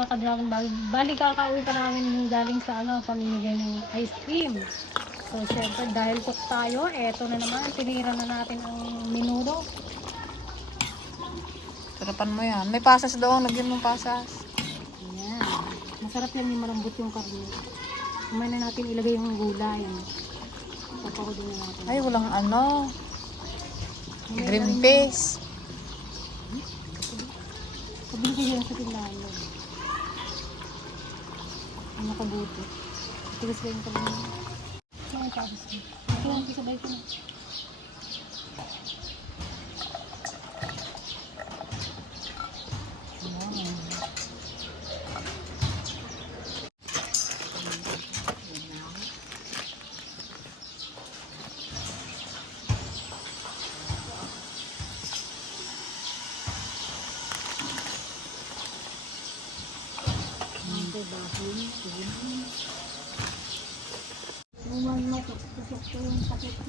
mga ka-dragon bali kakauwi pa namin galing sa pamimigay ng ice cream. So syempre dahil cook tayo, eto na naman, tinira na natin ang menudo. Sarapan mo yan. May pasas doon, lagyan mo pasas. Ayan. Masarap yan yung malambot yung karne. Kumay na natin ilagay yung gulay. Papakutin na natin. Ay, walang green peas. Pabili ko yan sa tindahan yun. Ano kabuti. Tigas ba yung kabili? Mga tapos ko. Ito lang sabay ko na.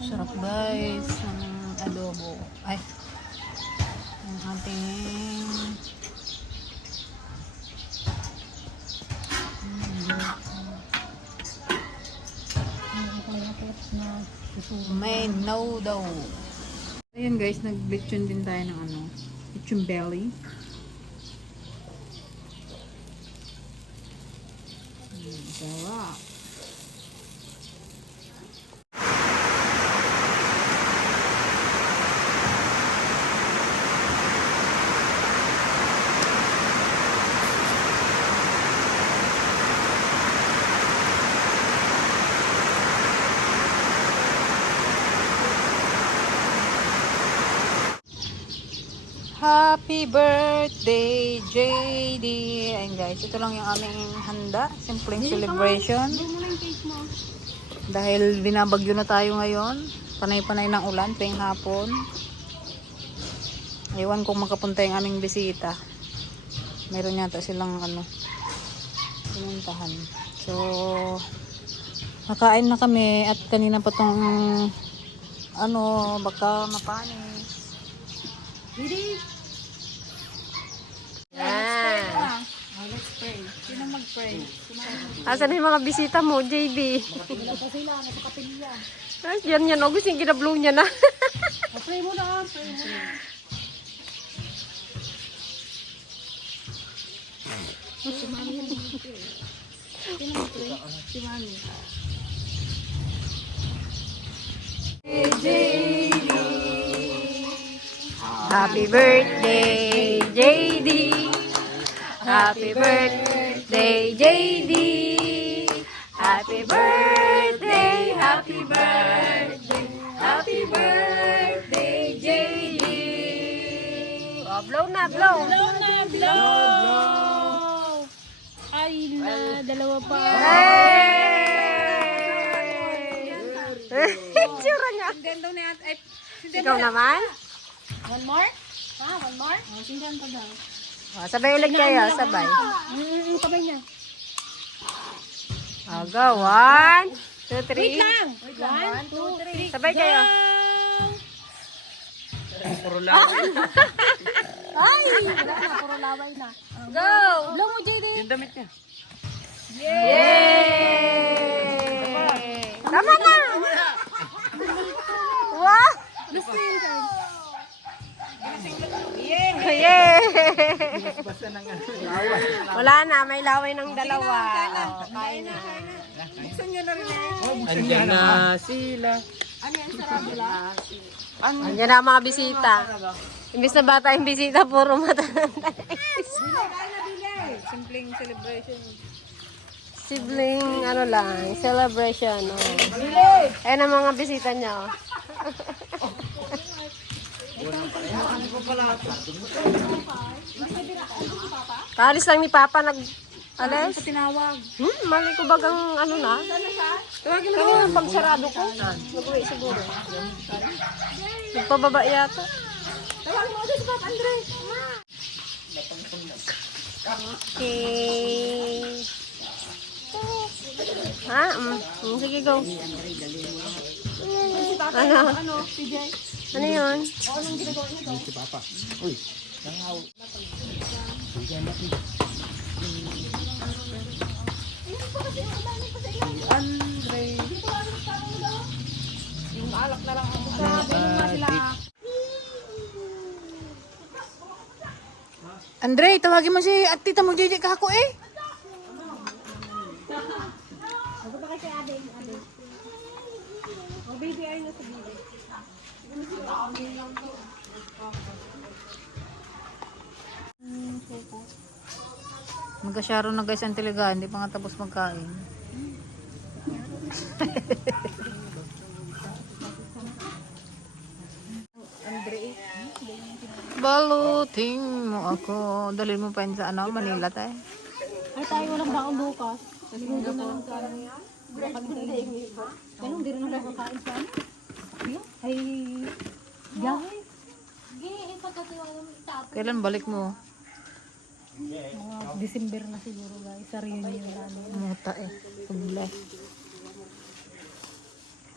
Sarap guys ng adobo. Ay, ang ating may no daw. Ayan guys, nag-lechon din tayo ng lechon belly. Sarap. Happy birthday, JD! Ayun guys, ito lang yung aming handa. Simpleng celebration. Dahil binabagyo na tayo ngayon. Panay-panay ng ulan, tuwing hapon. Ewan kung makapunta yung aming bisita. Meron yata silang pinuntahan. So, nakain na kami at kanina pa tong baka mapanis. Didi! Let's pray. Sino mag-pray? Asan yung mga bisita mo, JB? Wala pa sila, nasa kapilya. Yan, August, yung kinablow niya na. Pray mo na, pray mo na. Si Mami yung mag-pray. Sino mag-pray? Si Mami. Happy birthday, JD! Happy birthday, JD! Happy birthday, happy birthday, happy birthday, JD! Oh, blow na, blow! Blow na, blow! Ay na, dalawa pa. Hey! Tsura niya. Ikaw naman? One more? One more? Sindan pa daw. Oh, sabay ulit kayo, sabay. Sabay niya. Oh, go. 1, 2, 3. Wait lang. 1, 2, 3. Sabay kayo. Puro laway. Ay! Wala na, puro laway na. Go! Blow mo, JD. Yung damit niya. Yay! Tama na! Wow! Yay! Wala na, may laway ng dalawa. Oh, kain na. Andiyan na sila. Andiyan na ang mga bisita. Imbis na bata yung bisita, puro matanda. Simpleng celebration. Sibling, celebration. Oh. Ayan ang mga bisita niya. Oh. Kaalis lang ni Papa alis? Tinawag. Mali ko bagang na? Tawagin mo yung pagsarado ko. Mag-uwi siguro. Nagpababa yata. Tawagin mo si Papa Andre. Okay. Ha? Sige, go. Ano? CJ. Ano yun? Anong ginagawa niya daw? Si Papa. Uy, nangaw. Andre. Yung alak na lang ako. Grabe naman sila. Andre, tawagin mo si at tita mo JJ kako eh. Ako ba kasi ate? Oh, baby, ay na sa baby. Magkasyaro na guys ang talaga, hindi pa nga tapos magkain. Baluting mo ako. Dalhin mo pa yun sa ano, Manila tayo. Ay, tayo walang baon bukas. Kasi hindi na lang sa ano yan. Ganun, di rin na lang kakain sa ano. Ay, gahay. Kailan balik mo? Mga December na siguro guys. Sa reunion namin. Muta eh. Pagla.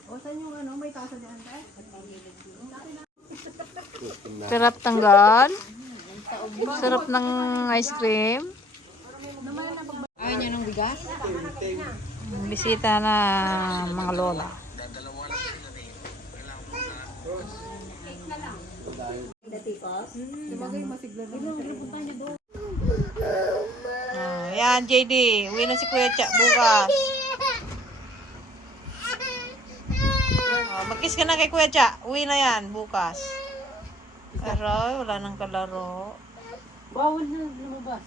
O, saan yung ano? May tasa dyan tayo? Sarap tanggal. Sarap ng ice cream. Ayaw niya ng bigas? Bisita na mga lola. Yan, JD. Uwi na si Kuya Cha bukas. Mag-kiss ka na kay Kuya Cha. Uwi na yan bukas. Aray, wala nang kalaro. Bawal na lumabas.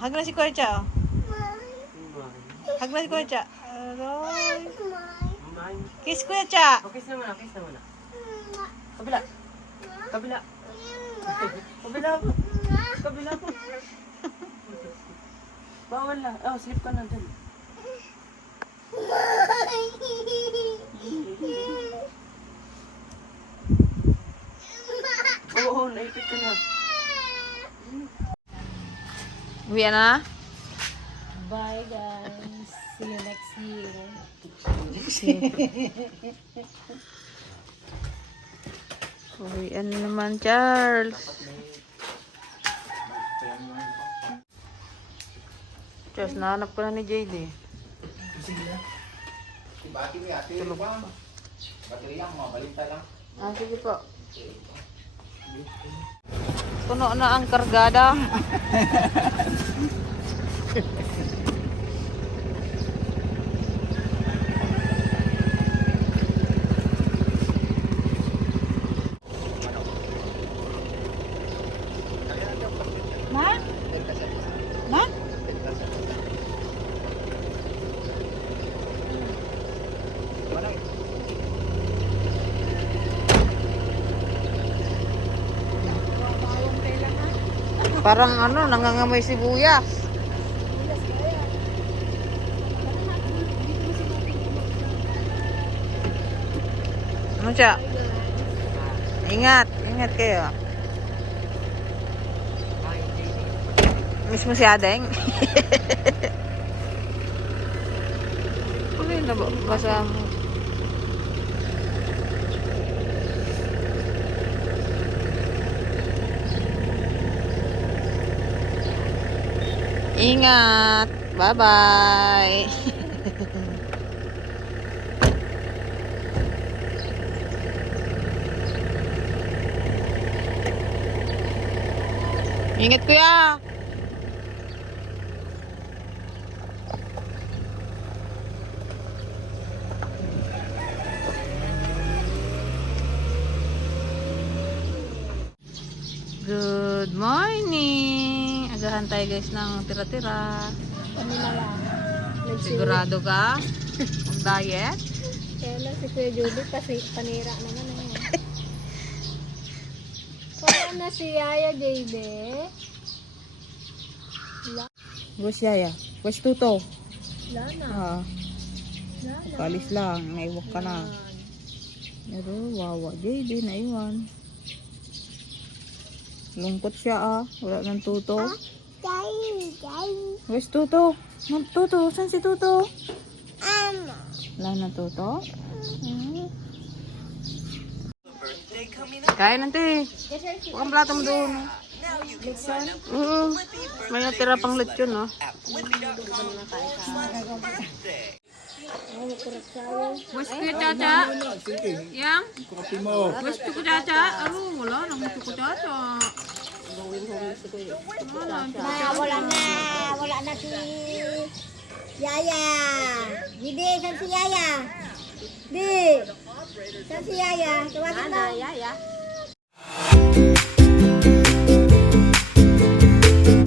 Hag na si Kuya Cha. Hag na si Kuya Cha. Aray. Kiss Kuya Cha. Kiss na muna, kiss na muna. Kabila. Kabila. Kabila po. Kabila po. Bawal na. Oh, sleep ka na dyan. Oo, naipit ka na. Uwi na. Bye guys. See you next year. Uwi na naman, Charles. Charles, nahanap ko na ni JD. Tulog pa. Ah, sige po. Puno na ang kargada. Ma? Ma? Parang ano, nangangamoy sibuyas. Ano siya? Ingat, ingat kayo. Miss mo si Adeng? Ano yun na basa mo? Ingat. Bye-bye. Ingat kuya. Good morning. Agahan tayo guys ng tira-tira. Kami na lang. Sigurado ka? Mag-diet? Kaya lang si Kuya Judy kasi panira naman eh. Kaya na si Yaya baby. Bus Yaya. Bus Tuto. Lana. Ah, Lana. kalis lang. Naiwak ka na. Pero wawa. JD naiwan. Lungkot siya ah. Wala nang tuto. Where's Tuto? Tuto, saan si Tuto? Wala na Tuto? Kain nanti. Huwag ang plato mo doon. Lechon. May natira pang lechon, no? Gusto ko Chacha. Yang? Gusto ko Chacha. Wala nang gusto ko Chacha. Wala na si Yaya. Hindi, saan si Yaya? Di. Saan si Yaya? Tawagin mo. Yaya.